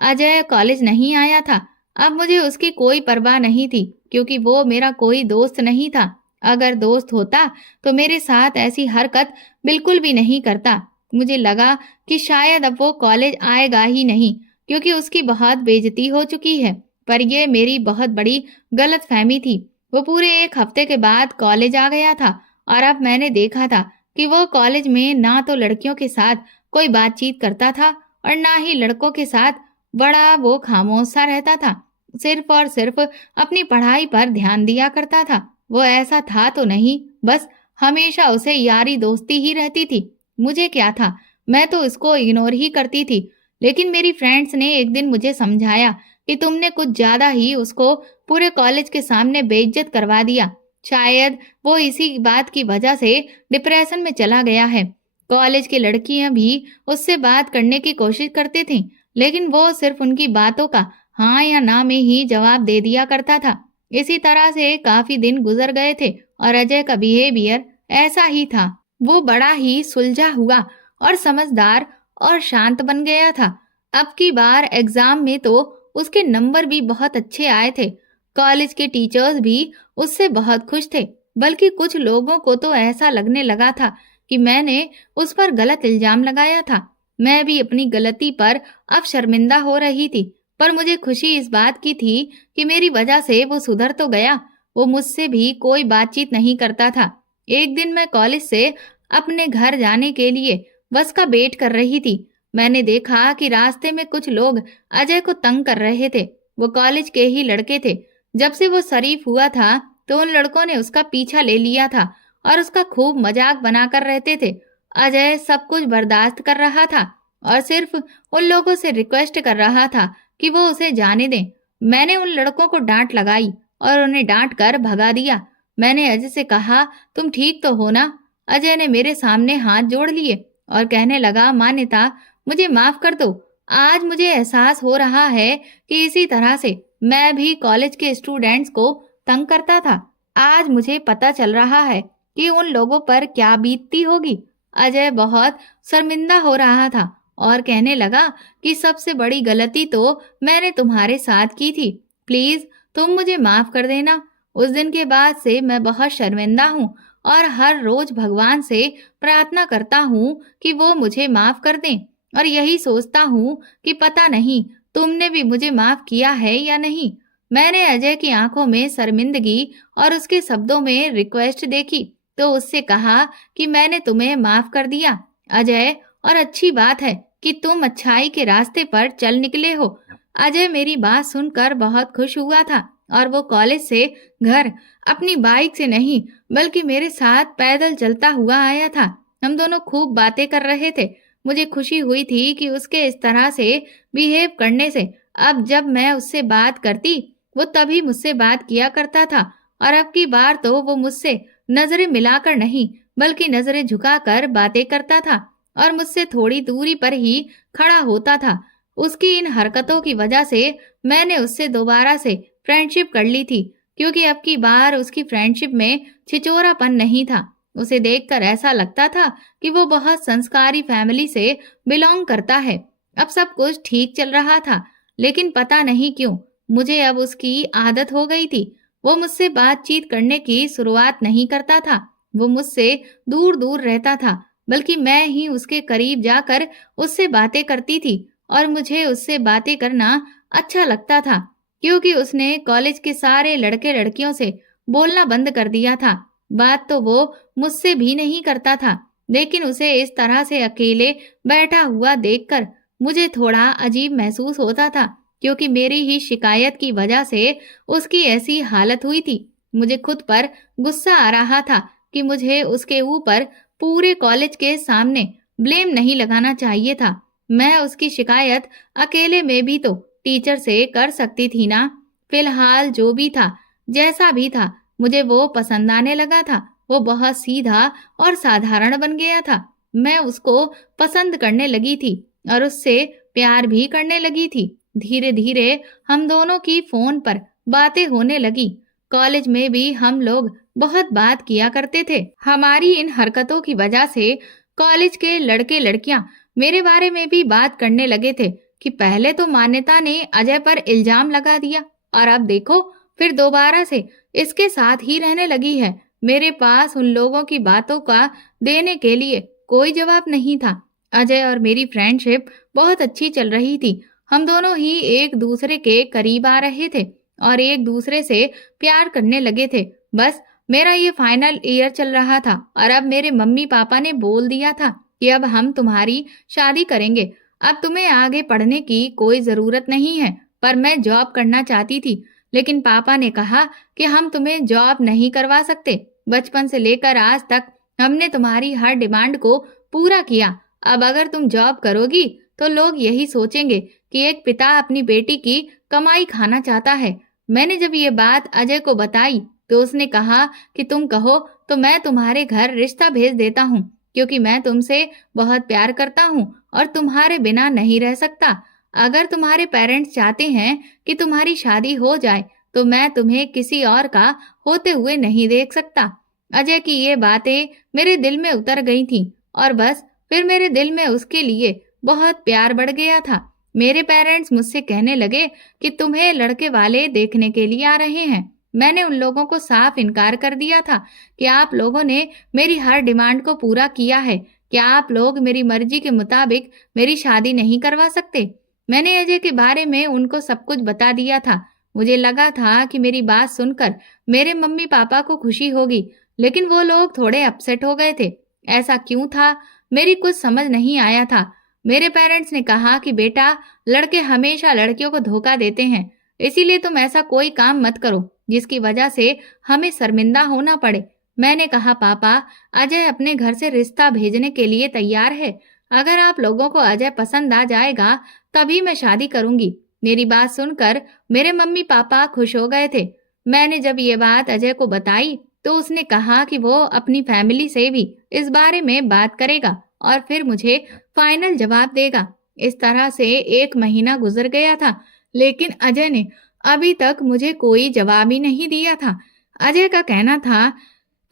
अजय कॉलेज नहीं आया था। अब मुझे उसकी कोई परवाह नहीं थी, क्योंकि वो मेरा कोई दोस्त नहीं था। अगर दोस्त होता तो मेरे साथ ऐसी हरकत बिल्कुल भी नहीं करता। मुझे लगा कि शायद अब वो कॉलेज आएगा ही नहीं, क्योंकि उसकी बहुत बेइज्जती हो चुकी है। पर यह मेरी बहुत बड़ी गलतफहमी थी। वो पूरे एक हफ्ते के बाद कॉलेज आ गया था और अब मैंने देखा था कि वो कॉलेज में ना तो लड़कियों के साथ कोई बातचीत करता था और ना ही लड़कों के साथ। बड़ा वो खामोश सा रहता था, सिर्फ और सिर्फ अपनी पढ़ाई पर ध्यान दिया करता था। वो ऐसा था तो नहीं, बस हमेशा उसे यारी दोस्ती ही रहती थी। मुझे क्या था, मैं तो इसको इग्नोर ही करती थी। लेकिन मेरी फ्रेंड्स ने एक दिन मुझे समझाया कि तुमने कुछ ज्यादा ही उसको पूरे कॉलेज के सामने बेइज्जत करवा दिया। शायद वो इसी बात की वजह से डिप्रेशन में चला गया है। कॉलेज की लड़कियां भी उससे बात करने की कोशिश करती थीं, लेकिन वो सिर्फ उनकी बातों का हाँ या ना में ही जवाब दे दिया करता था। इसी तरह से काफी दिन गुजर गए थे और अजय का बिहेवियर ऐसा ही था। वो बड़ा ही सुलझा हुआ और समझदार और शांत बन गया था। अब की बार एग्जाम में तो उसके नंबर भी बहुत अच्छे आए थे। कॉलेज के टीचर्स भी उससे बहुत खुश थे, बल्कि कुछ लोगों को तो ऐसा लगने लगा था कि मैंने उस पर गलत इल्जाम लगाया था। मैं भी अपनी गलती पर अब शर्मिंदा हो रही थी, पर मुझे खुशी इस बात की थी कि मेरी वजह से वो सुधर तो गया। वो मुझसे भी कोई बातचीत नहीं करता था। एक दिन मैं कॉलेज से अपने घर जाने के लिए बस का वेट कर रही थी। मैंने देखा कि रास्ते में कुछ लोग अजय को तंग कर रहे थे। वो कॉलेज के ही लड़के थे। जब से वो शरीफ हुआ था तो उन लड़कों ने उसका पीछा ले लिया था और उसका खूब मजाक बनाकर रहते थे। अजय सब कुछ बर्दाश्त कर रहा था और सिर्फ उन लोगों से रिक्वेस्ट कर रहा था कि वो उसे जाने दें। मैंने उन लड़कों को डांट लगाई और उन्हें डांट कर भगा दिया। मैंने अजय से कहा, तुम ठीक तो हो ना? अजय ने मेरे सामने हाथ जोड़ लिए और कहने लगा, मान्यता, मुझे माफ कर दो। आज मुझे एहसास हो रहा है कि इसी तरह से मैं भी कॉलेज के स्टूडेंट्स को तंग करता था। आज मुझे पता चल रहा है कि उन लोगों पर क्या बीतती होगी। अजय बहुत शर्मिंदा हो रहा था और कहने लगा कि सबसे बड़ी गलती तो मैंने तुम्हारे साथ की थी। प्लीज तुम मुझे माफ कर देना। उस दिन के बाद से मैं बहुत शर्मिंदा हूँ और हर रोज भगवान से प्रार्थना करता हूँ कि वो मुझे माफ कर दें, और यही सोचता हूँ कि पता नहीं तुमने भी मुझे माफ किया है या नहीं। मैंने अजय की आंखों में शर्मिंदगी और उसके शब्दों में रिक्वेस्ट देखी, तो उससे कहा कि मैंने तुम्हें माफ कर दिया अजय, और अच्छी बात है कि तुम अच्छाई के रास्ते पर चल निकले हो। अजय मेरी बात सुनकर बहुत खुश हुआ था और वो कॉलेज से घर अपनी बाइक से नहीं बल्कि मेरे साथ पैदल चलता हुआ आया था। हम दोनों खूब बातें कर रहे थे। मुझे खुशी हुई थी कि उसके इस तरह से बिहेव करने से अब जब मैं उससे बात करती वो तभी मुझसे बात किया करता था, और अब की बार तो वो मुझसे नजरें मिलाकर नहीं बल्कि नजरें झुकाकर बातें करता था और मुझसे थोड़ी दूरी पर ही खड़ा होता था। उसकी इन हरकतों की वजह से मैंने उससे दोबारा से फ्रेंडशिप कर ली थी, क्योंकि अब की बार उसकी फ्रेंडशिप में छिचोरापन नहीं था। उसे देखकर ऐसा लगता था कि वो बहुत संस्कारी फैमिली से बिलोंग करता है। अब सब कुछ ठीक चल रहा था, लेकिन पता नहीं क्यों मुझे अब उसकी आदत हो गई थी। वो मुझसे बातचीत करने की शुरुआत नहीं करता था। वो मुझसे दूर दूर रहता था, बल्कि मैं ही उसके करीब जाकर उससे बातें करती थी, और मुझे उससे बातें करना अच्छा लगता था, क्योंकि उसने कॉलेज के सारे लड़के लड़कियों से बोलना बंद कर दिया था। बात तो वो मुझसे भी नहीं करता था, लेकिन उसे इस तरह से अकेले बैठा हुआ देखकर मुझे थोड़ा अजीब महसूस होता था, क्योंकि मेरी ही शिकायत की वजह से उसकी ऐसी हालत हुई थी। मुझे खुद पर गुस्सा आ रहा था कि मुझे उसके ऊपर पूरे कॉलेज के सामने ब्लेम नहीं लगाना चाहिए था। मैं उसकी शिकायत अकेले में भी तो टीचर से कर सकती थी ना। फिलहाल जो भी था, जैसा भी था, मुझे वो पसंद आने लगा था। वो बहुत सीधा और साधारण बन गया था। मैं उसको पसंद करने लगी थी और उससे प्यार भी करने लगी थी। धीरे धीरे हम दोनों की फोन पर बातें होने लगी। कॉलेज में भी हम लोग बहुत बात किया करते थे। हमारी इन हरकतों की वजह से कॉलेज के लड़के लड़कियां मेरे बारे में भी बात करने लगे थे कि पहले तो मान्यता ने अजय पर इल्जाम लगा दिया, और अब देखो फिर दोबारा से इसके साथ ही रहने लगी है। मेरे पास उन लोगों की बातों का देने के लिए कोई जवाब नहीं था। अजय और मेरी फ्रेंडशिप बहुत अच्छी चल रही थी। हम दोनों ही एक दूसरे के करीब आ रहे थे और एक दूसरे से प्यार करने लगे थे। बस मेरा ये फाइनल ईयर चल रहा था और अब मेरे मम्मी पापा ने बोल दिया था कि अब हम तुम्हारी शादी करेंगे। अब तुम्हें आगे पढ़ने की कोई जरूरत नहीं है। पर मैं जॉब करना चाहती थी, लेकिन पापा ने कहा कि हम तुम्हें जॉब नहीं करवा सकते। बचपन से लेकर आज तक हमने तुम्हारी हर डिमांड को पूरा किया। अब अगर तुम जॉब करोगी तो लोग यही सोचेंगे कि एक पिता अपनी बेटी की कमाई खाना चाहता है। मैंने जब ये बात अजय को बताई तो उसने कहा कि तुम कहो तो मैं तुम्हारे घर रिश्ता भेज देता हूँ, क्योंकि मैं तुमसे बहुत प्यार करता हूँ और तुम्हारे बिना नहीं रह सकता। अगर तुम्हारे पेरेंट्स चाहते हैं कि तुम्हारी शादी हो जाए तो मैं तुम्हें किसी और का होते हुए नहीं देख सकता। अजय की ये बातें मेरे दिल में उतर गई थीं और बस फिर मेरे दिल में उसके लिए बहुत प्यार बढ़ गया था। मेरे पेरेंट्स मुझसे कहने लगे कि तुम्हें लड़के वाले देखने के लिए आ रहे हैं। मैंने उन लोगों को साफ इनकार कर दिया था कि आप लोगों ने मेरी हर डिमांड को पूरा किया है। क्या आप लोग मेरी मर्जी के मुताबिक मेरी शादी नहीं करवा सकते? मैंने अजय के बारे में उनको सब कुछ बता दिया था। मुझे लगा था कि मेरी बात सुनकर मेरे मम्मी पापा को खुशी होगी, लेकिन वो लोग थोड़े अपसेट हो गए थे। ऐसा क्यों था, मेरी कुछ समझ नहीं आया था। मेरे पेरेंट्स ने कहा कि बेटा, लड़के हमेशा लड़कियों को धोखा देते हैं, इसीलिए तुम ऐसा कोई काम मत करो जिसकी वजह से हमें शर्मिंदा होना पड़े। मैंने कहा पापा, अजय अपने घर से रिश्ता भेजने के लिए तैयार है। अगर आप लोगों को अजय पसंद आ जाएगा तभी मैं शादी करूंगी। मेरी बात सुनकर मेरे मम्मी पापा खुश हो गए थे। मैंने जब ये बात अजय को बताई तो उसने कहा कि वो अपनी फैमिली से भी इस बारे में बात करेगा और फिर मुझे फाइनल जवाब देगा। इस तरह से 1 महीना गुजर गया था, लेकिन अजय ने अभी तक मुझे कोई जवाब ही नहीं दिया था। अजय का कहना था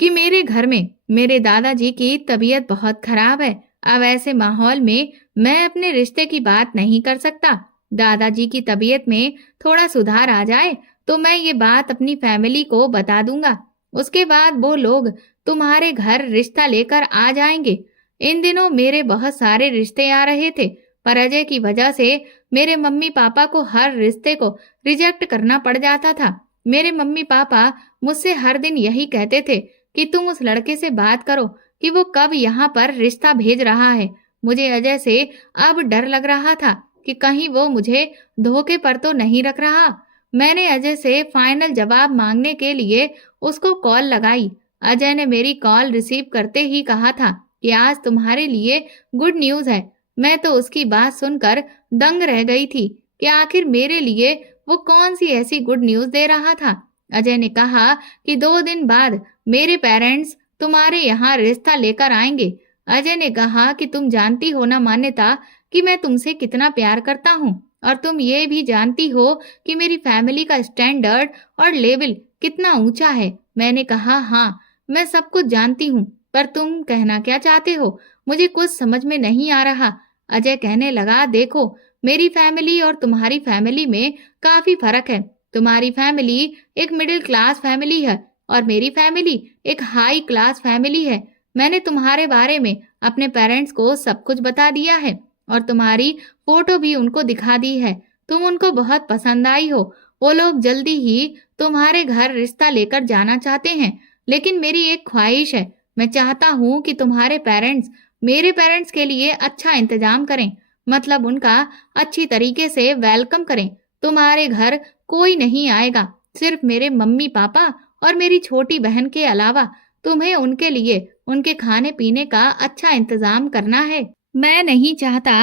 कि मेरे घर में मेरे दादाजी की तबीयत बहुत खराब है। अब ऐसे माहौल में मैं अपने रिश्ते की बात नहीं कर सकता। दादाजी की तबीयत में थोड़ा सुधार आ जाए तो मैं ये बात अपनी फैमिली को बता दूंगा। उसके बाद वो लोग तुम्हारे घर रिश्ता लेकर आ जाएंगे। इन दिनों मेरे बहुत सारे रिश्ते आ रहे थे, पर अजय की वजह से मेरे मम्मी पापा को हर रिश्ते को रिजेक्ट करना पड़ जाता था। मेरे मम्मी पापा मुझसे हर दिन यही कहते थे कि तुम उस लड़के से बात करो कि वो कब यहाँ पर रिश्ता भेज रहा है। मुझे अजय से अब डर लग रहा था कि कहीं वो मुझे धोखे पर तो नहीं रख रहा। मैंने अजय से फाइनल जवाब मांगने के लिए उसको कॉल लगाई। अजय ने मेरी कॉल रिसीव करते ही कहा था कि आज तुम्हारे लिए गुड न्यूज़ है। मैं तो उसकी बात सुनकर दंग रह गई थी कि आखिर मेरे लिए वो कौन सी ऐसी गुड न्यूज़ दे रहा था। अजय ने कहा कि 2 दिन बाद मेरे पेरेंट्स तुम्हारे यहाँ रिश्ता लेकर आएंगे। अजय ने कहा कि तुम जानती हो ना मान्यता कि मैं तुमसे कितना प्यार करता हूँ, और तुम ये भी जानती हो कि मेरी फैमिली का स्टैंडर्ड और लेवल कितना ऊंचा है। मैंने कहा हाँ, मैं सब कुछ जानती हूँ, पर तुम कहना क्या चाहते हो मुझे कुछ समझ में नहीं आ रहा। अजय कहने लगा, देखो मेरी फैमिली और तुम्हारी फैमिली में काफी फर्क है। तुम्हारी फैमिली एक मिडिल क्लास फैमिली है और मेरी फैमिली एक हाई क्लास फैमिली है। मैंने तुम्हारे बारे में अपने पेरेंट्स को सब कुछ बता दिया है और तुम्हारी फोटो भी उनको दिखा दी है। तुम उनको बहुत पसंद आई हो। वो लोग जल्दी ही तुम्हारे घर रिश्ता लेकर जाना चाहते हैं। लेकिन मेरी एक ख्वाहिश है, मैं चाहता हूँ कि तुम्हारे पेरेंट्स मेरे पेरेंट्स के लिए अच्छा इंतजाम करें, मतलब उनका अच्छी तरीके से वेलकम करें। तुम्हारे घर कोई नहीं आएगा, सिर्फ मेरे मम्मी पापा और मेरी छोटी बहन के अलावा। तुम्हें उनके लिए उनके खाने पीने का अच्छा इंतजाम करना है। मैं नहीं चाहता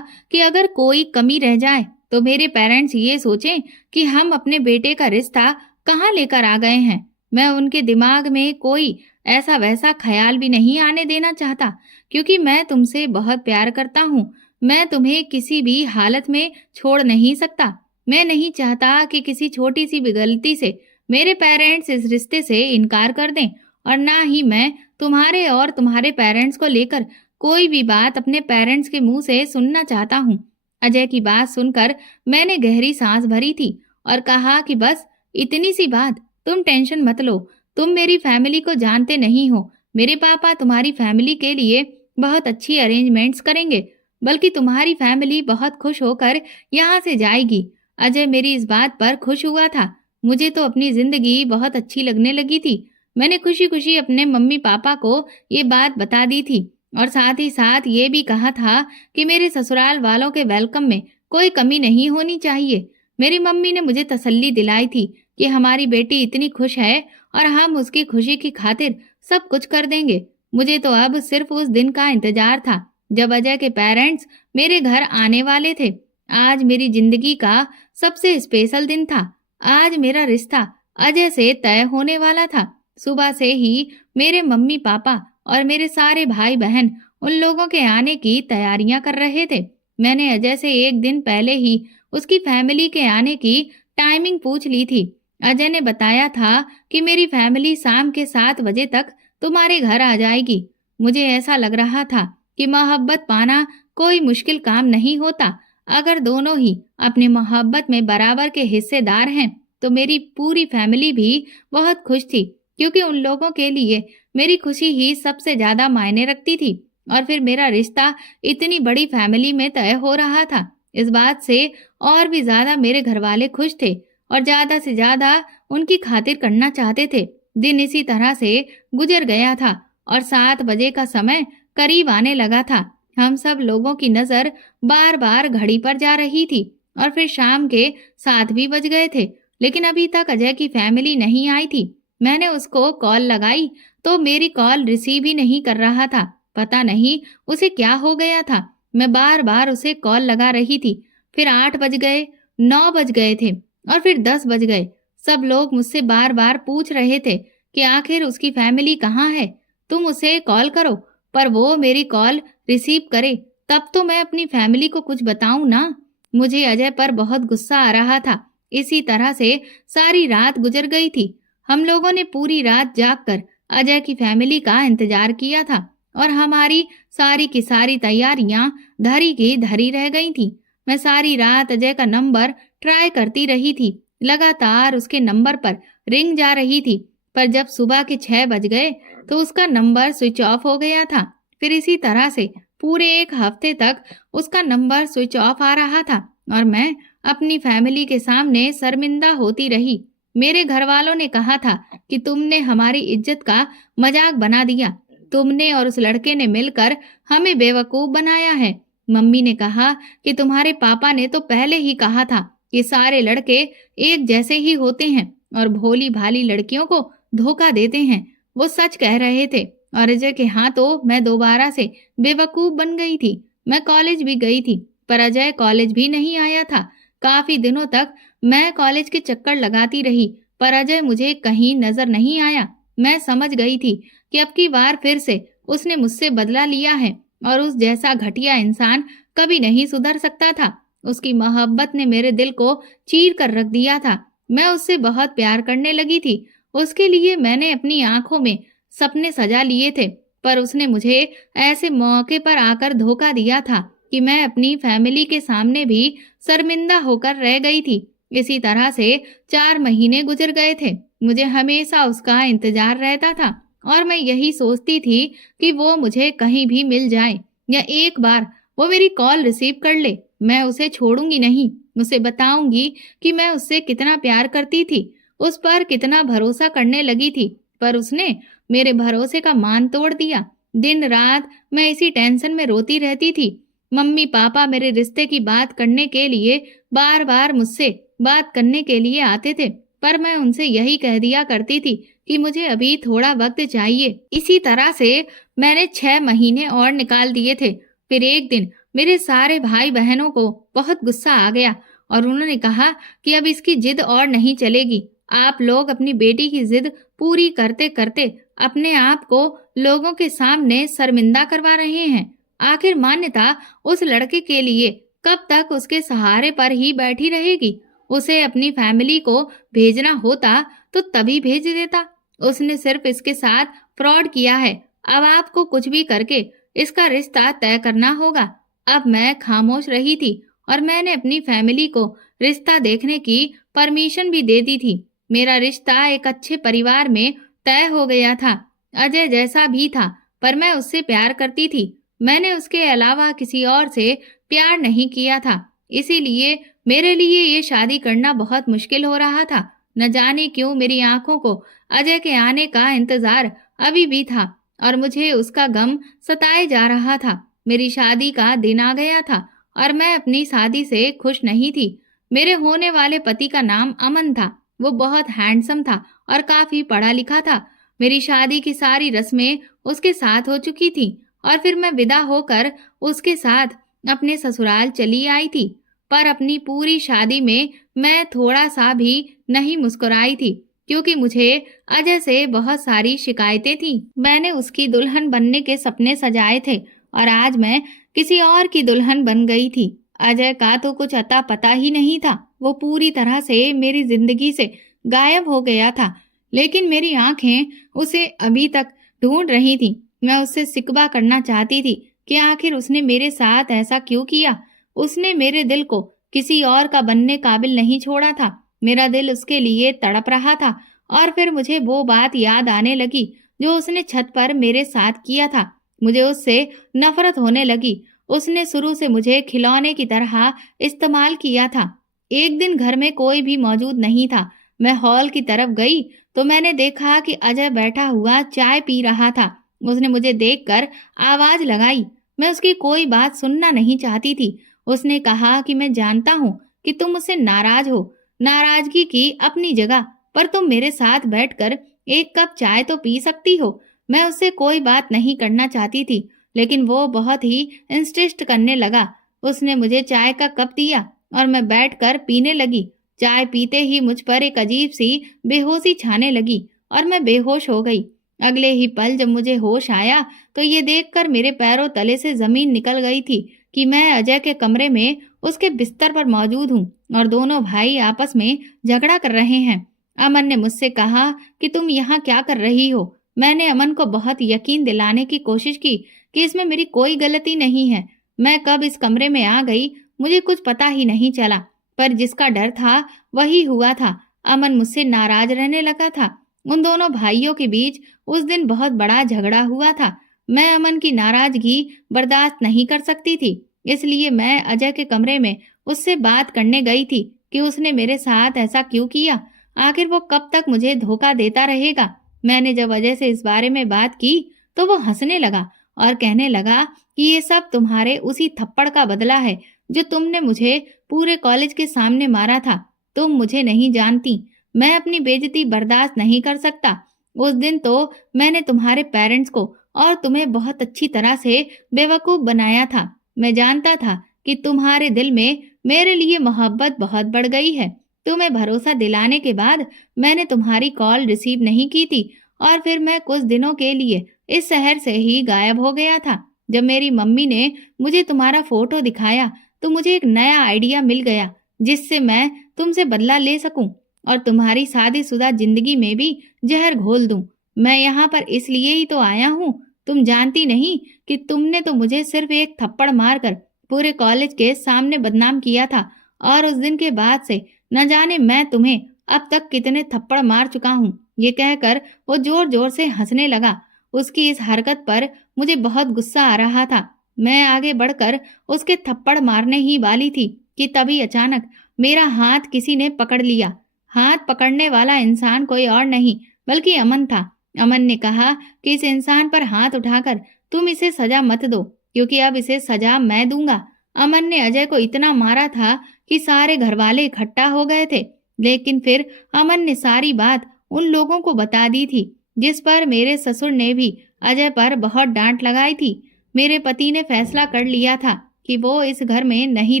कि अगर कोई कमी रह जाए तो मेरे पेरेंट्स ये सोचें कि हम अपने बेटे का रिश्ता कहाँ लेकर आ गए हैं। मैं उनके दिमाग में कोई ऐसा वैसा ख्याल भी नहीं आने देना चाहता, क्योंकि मैं तुमसे बहुत प्यार करता हूँ। मैं तुम्हें किसी भी हालत में छोड़ नहीं सकता। मैं नहीं चाहता कि किसी छोटी सी भी गलती से मेरे पेरेंट्स इस रिश्ते से इनकार कर दें, और ना ही मैं तुम्हारे और तुम्हारे पेरेंट्स को लेकर कोई भी बात अपने पेरेंट्स के मुंह से सुनना चाहता हूँ। अजय की बात सुनकर मैंने गहरी सांस भरी थी और कहा कि बस इतनी सी बात, तुम टेंशन मत लो। तुम मेरी फैमिली को जानते नहीं हो। मेरे पापा तुम्हारी फैमिली के लिए बहुत अच्छी अरेंजमेंट्स करेंगे, बल्कि तुम्हारी फैमिली बहुत खुश होकर यहाँ से जाएगी। अजय मेरी इस बात पर खुश हुआ था। मुझे तो अपनी जिंदगी बहुत अच्छी लगने लगी थी। मैंने खुशी खुशी अपने मम्मी पापा को ये बात बता दी थी और साथ ही साथ ये भी कहा था कि मेरे ससुराल वालों के वेलकम में कोई कमी नहीं होनी चाहिए। मेरी मम्मी ने मुझे तसल्ली दिलाई थी कि हमारी बेटी इतनी खुश है और हम उसकी खुशी की खातिर सब कुछ कर देंगे। मुझे तो अब सिर्फ उस दिन का इंतजार था जब अजय के पेरेंट्स मेरे घर आने वाले थे। आज मेरी जिंदगी का सबसे स्पेशल दिन था। आज मेरा रिश्ता अजय से तय होने वाला था। सुबह से ही मेरे मम्मी पापा और मेरे सारे भाई बहन उन लोगों के आने की तैयारियां कर रहे थे। मैंने अजय से एक दिन पहले ही उसकी फैमिली के आने की टाइमिंग पूछ ली थी। अजय ने बताया था कि मेरी फैमिली शाम के 7 बजे तक तुम्हारे घर आ जाएगी। मुझे ऐसा लग रहा था कि मोहब्बत पाना कोई मुश्किल काम नहीं होता। अगर दोनों ही अपनी मोहब्बत में बराबर के हिस्सेदार हैं तो मेरी पूरी फैमिली भी बहुत खुश थी, क्योंकि उन लोगों के लिए मेरी खुशी ही सबसे ज्यादा मायने रखती थी। और फिर मेरा रिश्ता इतनी बड़ी फैमिली में तय हो रहा था। इस बात से और भी ज्यादा मेरे घर वाले खुश थे और ज्यादा से ज्यादा उनकी खातिर करना चाहते थे। दिन इसी तरह से गुजर गया था और 7 बजे का समय करीब आने लगा था। हम सब लोगों की नजर बार बार घड़ी पर जा रही थी और फिर शाम के 7 भी बज गए थे, लेकिन अभी तक अजय की फैमिली नहीं आई थी। मैंने उसको कॉल लगाई तो मेरी कॉल रिसीव ही नहीं कर रहा था। पता नहीं उसे क्या हो गया था। मैं बार बार उसे कॉल लगा रही थी। फिर 8 बज गए, 9 बज गए थे और फिर 10 बज गए। सब लोग मुझसे बार बार पूछ रहे थे कि आखिर उसकी फैमिली कहाँ है, तुम उसे कॉल करो, पर वो मेरी कॉल रिसीव करे तब तो मैं अपनी फैमिली को कुछ बताऊं ना। मुझे अजय पर बहुत गुस्सा आ रहा था। इसी तरह से सारी रात गुजर गई थी। हम लोगों ने पूरी रात जागकर अजय की फैमिली का इंतजार किया था और हमारी सारी की सारी तैयारियां धरी की धरी रह गई थी। मैं सारी रात अजय का नंबर ट्राई करती रही थी। लगातार उसके नंबर पर रिंग जा रही थी, पर जब सुबह के 6 बज गए तो उसका नंबर स्विच ऑफ हो गया था। फिर इसी तरह से पूरे 1 हफ्ते तक उसका नंबर स्विच ऑफ आ रहा था और मैं अपनी फैमिली के सामने शर्मिंदा होती रही। मेरे घर वालों ने कहा था कि तुमने हमारी इज्जत का मजाक बना दिया। तुमने और उस लड़के ने मिलकर हमें बेवकूफ बनाया है। मम्मी ने कहा कि तुम्हारे पापा ने तो पहले ही कहा था ये सारे लड़के एक जैसे ही होते हैं और भोली भाली लड़कियों को धोखा देते हैं। वो सच कह रहे थे और अजय के हाथों मैं दोबारा से बेवकूफ बन गई थी। मैं कॉलेज भी गई थी पर अजय कॉलेज भी नहीं आया था। काफी दिनों तक मैं कॉलेज के चक्कर लगाती रही पर अजय मुझे कहीं नजर नहीं आया। मैं समझ गई थी कि अब की बार फिर से उसने मुझसे बदला लिया है और उस जैसा घटिया इंसान कभी नहीं सुधर सकता था। उसकी मोहब्बत ने मेरे दिल को चीर कर रख दिया था। मैं उससे बहुत प्यार करने लगी थी। उसके लिए मैंने अपनी आंखों में सपने सजा लिए थे पर उसने मुझे ऐसे मौके पर आकर धोखा दिया था कि मैं अपनी फैमिली के सामने भी शर्मिंदा होकर रह गई थी। इसी तरह से 4 महीने गुजर गए थे। मुझे हमेशा उसका इंतजार रहता था और मैं यही सोचती थी कि वो मुझे कहीं भी मिल जाए या एक बार वो मेरी कॉल रिसीव कर ले। मैं उसे छोड़ूंगी नहीं। उसे बताऊंगी कि मैं उससे कितना प्यार करती थी, उस पर कितना भरोसा करने लगी थी। पर उसने मेरे भरोसे का मान तोड़ दिया। दिन रात मैं इसी टेंशन में रोती रहती थी। मम्मी पापा मेरे रिश्ते की बात करने के लिए बार बार मुझसे बात करने के लिए आते थे पर मैं उनसे यही कह दिया करती थी कि मुझे अभी थोड़ा वक्त चाहिए। इसी तरह से मैंने 6 महीने और निकाल दिए थे। फिर एक दिन मेरे सारे भाई बहनों को बहुत गुस्सा आ गया और उन्होंने कहा कि अब इसकी जिद और नहीं चलेगी। आप लोग अपनी बेटी की जिद पूरी करते करते अपने आप को लोगों के सामने शर्मिंदा करवा रहे हैं। आखिर मान्यता उस लड़के के लिए कब तक उसके सहारे पर ही बैठी रहेगी? उसे अपनी फैमिली को भेजना होता तो तभी भेज देता। उसने सिर्फ इसके साथ फ्रॉड किया है। अब आपको कुछ भी करके इसका रिश्ता तय करना होगा। अब मैं खामोश रही थी और मैंने अपनी फैमिली को रिश्ता देखने की परमिशन भी दे दी थी। मेरा रिश्ता एक अच्छे परिवार में तय हो गया था। अजय जैसा भी था पर मैं उससे प्यार करती थी। मैंने उसके अलावा किसी और से प्यार नहीं किया था। इसीलिए मेरे लिए ये शादी करना बहुत मुश्किल हो रहा था। न जाने क्यों मेरी आंखों को अजय के आने का इंतजार अभी भी था और मुझे उसका गम सताए जा रहा था। मेरी शादी का दिन आ गया था और मैं अपनी शादी से खुश नहीं थी। मेरे होने वाले पति का नाम अमन था। वो बहुत हैंडसम था और काफी पढ़ा लिखा था। मेरी शादी की सारी रस्में उसके साथ हो चुकी थी और फिर मैं विदा होकर उसके साथ अपने ससुराल चली आई थी। पर अपनी पूरी शादी में मैं थोड़ा सा भी नहीं मुस्कुराई थी क्योंकि मुझे अजय से बहुत सारी शिकायतें थी। मैंने उसकी दुल्हन बनने के सपने सजाए थे और आज मैं किसी और की दुल्हन बन गई थी। अजय का तो कुछ अता पता ही नहीं था। वो पूरी तरह से मेरी जिंदगी से गायब हो गया था। लेकिन मेरी आंखें उसे अभी तक ढूंढ रही थी। मैं उससे शिकवा करना चाहती थी कि आखिर उसने मेरे साथ ऐसा क्यों किया। उसने मेरे दिल को किसी और का बनने काबिल नहीं छोड़ा था। मेरा दिल उसके लिए तड़प रहा था और फिर मुझे वो बात याद आने लगी जो उसने छत पर मेरे साथ किया था। मुझे उससे नफरत होने लगी। उसने शुरू से मुझे खिलौने की तरह इस्तेमाल किया था। एक दिन घर में कोई भी मौजूद नहीं था। मैं हॉल की तरफ गई तो मैंने देखा कि अजय बैठा हुआ चाय पी रहा था। उसने मुझे देखकर आवाज लगाई। मैं उसकी कोई बात सुनना नहीं चाहती थी। उसने कहा कि मैं जानता हूँ कि तुम मुझसे नाराज हो। नाराजगी की अपनी जगह, पर तुम मेरे साथ बैठकर एक कप चाय तो पी सकती हो। मैं उससे कोई बात नहीं करना चाहती थी लेकिन वो बहुत ही इंसिस्ट करने लगा। उसने मुझे चाय का कप दिया और मैं बैठकर पीने लगी। चाय पीते ही मुझ पर एक अजीब सी बेहोशी छाने लगी और मैं बेहोश हो गई। अगले ही पल जब मुझे होश आया तो ये देखकर मेरे पैरों तले से जमीन निकल गई थी कि मैं अजय के कमरे में उसके बिस्तर पर मौजूद हूँ और दोनों भाई आपस में झगड़ा कर रहे हैं। अमन ने मुझसे कहा कि तुम यहाँ क्या कर रही हो। मैंने अमन को बहुत यकीन दिलाने की कोशिश की कि इसमें मेरी कोई गलती नहीं है। मैं कब इस कमरे में आ गई मुझे कुछ पता ही नहीं चला, पर जिसका डर था वही हुआ था। अमन मुझसे नाराज रहने लगा था। उन दोनों भाइयों के बीच उस दिन बहुत बड़ा झगड़ा हुआ था। मैं अमन की नाराजगी बर्दाश्त नहीं कर सकती थी, इसलिए मैं अजय के कमरे में उससे बात करने गई थी कि उसने मेरे साथ ऐसा क्यों किया। आखिर वो कब तक मुझे धोखा देता रहेगा। मैंने जब अजय से इस बारे में बात की तो वो हंसने लगा और कहने लगा कि ये सब तुम्हारे उसी थप्पड़ का बदला है जो तुमने मुझे पूरे कॉलेज के सामने मारा था। तुम मुझे नहीं जानती, मैं अपनी बेइज्जती बर्दाश्त नहीं कर सकता। उस दिन तो मैंने तुम्हारे पेरेंट्स को और तुम्हें बहुत अच्छी तरह से बेवकूफ बनाया था। मैं जानता था कि तुम्हारे दिल में मेरे लिए मोहब्बत बहुत बढ़ गई है। तुम्हें भरोसा दिलाने के बाद मैंने तुम्हारी कॉल रिसीव नहीं की थी और फिर मैं कुछ दिनों के लिए इस शहर से ही गायब हो गया था। जब मेरी मम्मी ने मुझे तुम्हारा फोटो दिखाया तो मुझे एक नया आइडिया मिल गया जिससे मैं तुमसे बदला ले सकूं और तुम्हारी शादीशुदा जिंदगी में भी जहर घोल दूं। मैं यहाँ पर इसलिए ही तो आया हूँ। तुम जानती नहीं कि तुमने तो मुझे सिर्फ एक थप्पड़ मारकर पूरे कॉलेज के सामने बदनाम किया था और उस दिन के बाद से न जाने मैं तुम्हें अब तक कितने थप्पड़ मार चुका हूँ। ये कहकर वो जोर जोर से हंसने लगा। उसकी इस हरकत पर मुझे बहुत गुस्सा आ रहा था। मैं आगे बढ़कर उसके थप्पड़ मारने ही वाली थी कि तभी अचानक मेरा हाथ किसी ने पकड़ लिया। हाथ पकड़ने वाला इंसान कोई और नहीं बल्कि अमन था। अमन ने कहा कि इस इंसान पर हाथ उठाकर तुम इसे सजा मत दो क्योंकि अब इसे सजा मैं दूंगा। अमन ने अजय को इतना मारा था कि सारे घरवाले इकट्ठा हो गए थे, लेकिन फिर अमन ने सारी बात उन लोगों को बता दी थी जिस पर मेरे ससुर ने भी अजय पर बहुत डांट लगाई थी। मेरे पति ने फैसला कर लिया था कि वो इस घर में नहीं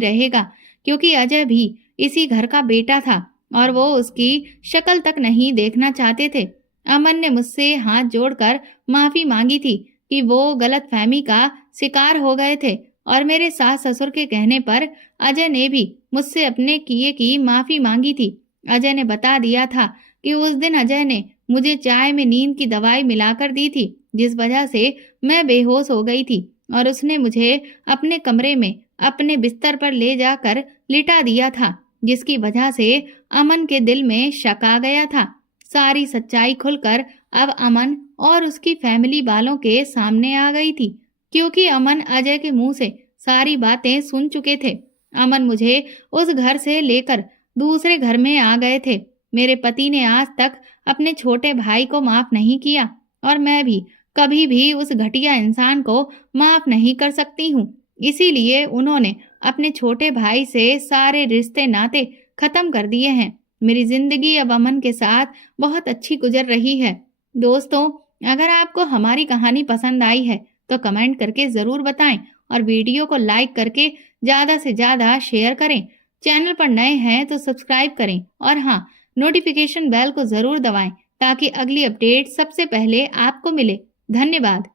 रहेगा क्योंकि अजय भी इसी घर का बेटा था और वो उसकी शक्ल तक नहीं देखना चाहते थे। अमन ने मुझसे हाथ जोड़कर माफी मांगी थी कि वो गलतफहमी का शिकार हो गए थे और मेरे सास ससुर के कहने पर अजय ने भी मुझसे अपने किए की माफी मांगी थी। अजय ने बता दिया था कि उस दिन अजय ने मुझे चाय में नींद की दवाई मिलाकर दी थी जिस वजह से मैं बेहोश हो गई थी और उसने मुझे अपने कमरे में अपने बिस्तर पर ले जाकर लिटा दिया था जिसकी वजह से अमन के दिल में शक आ गया था। सारी सच्चाई खुलकर अब अमन और उसकी फैमिली वालों के सामने आ गई थी क्योंकि अमन अजय के मुंह से सारी बातें सुन चुके थे। अमन मुझे उस घर से लेकर दूसरे घर में आ गए थे। मेरे पति ने आज तक अपने छोटे भाई को माफ नहीं किया और मैं भी कभी भी उस घटिया इंसान को माफ नहीं कर सकती हूँ। इसीलिए उन्होंने अपने छोटे भाई से सारे रिश्ते नाते खत्म कर दिए हैं। मेरी जिंदगी अब अमन के साथ बहुत अच्छी गुजर रही है। दोस्तों, अगर आपको हमारी कहानी पसंद आई है तो कमेंट करके जरूर बताएं और वीडियो को लाइक करके ज्यादा से ज्यादा शेयर करें। चैनल पर नए हैं तो सब्सक्राइब करें और हाँ, नोटिफिकेशन बेल को जरूर दबाएं ताकि अगली अपडेट सबसे पहले आपको मिले। धन्यवाद।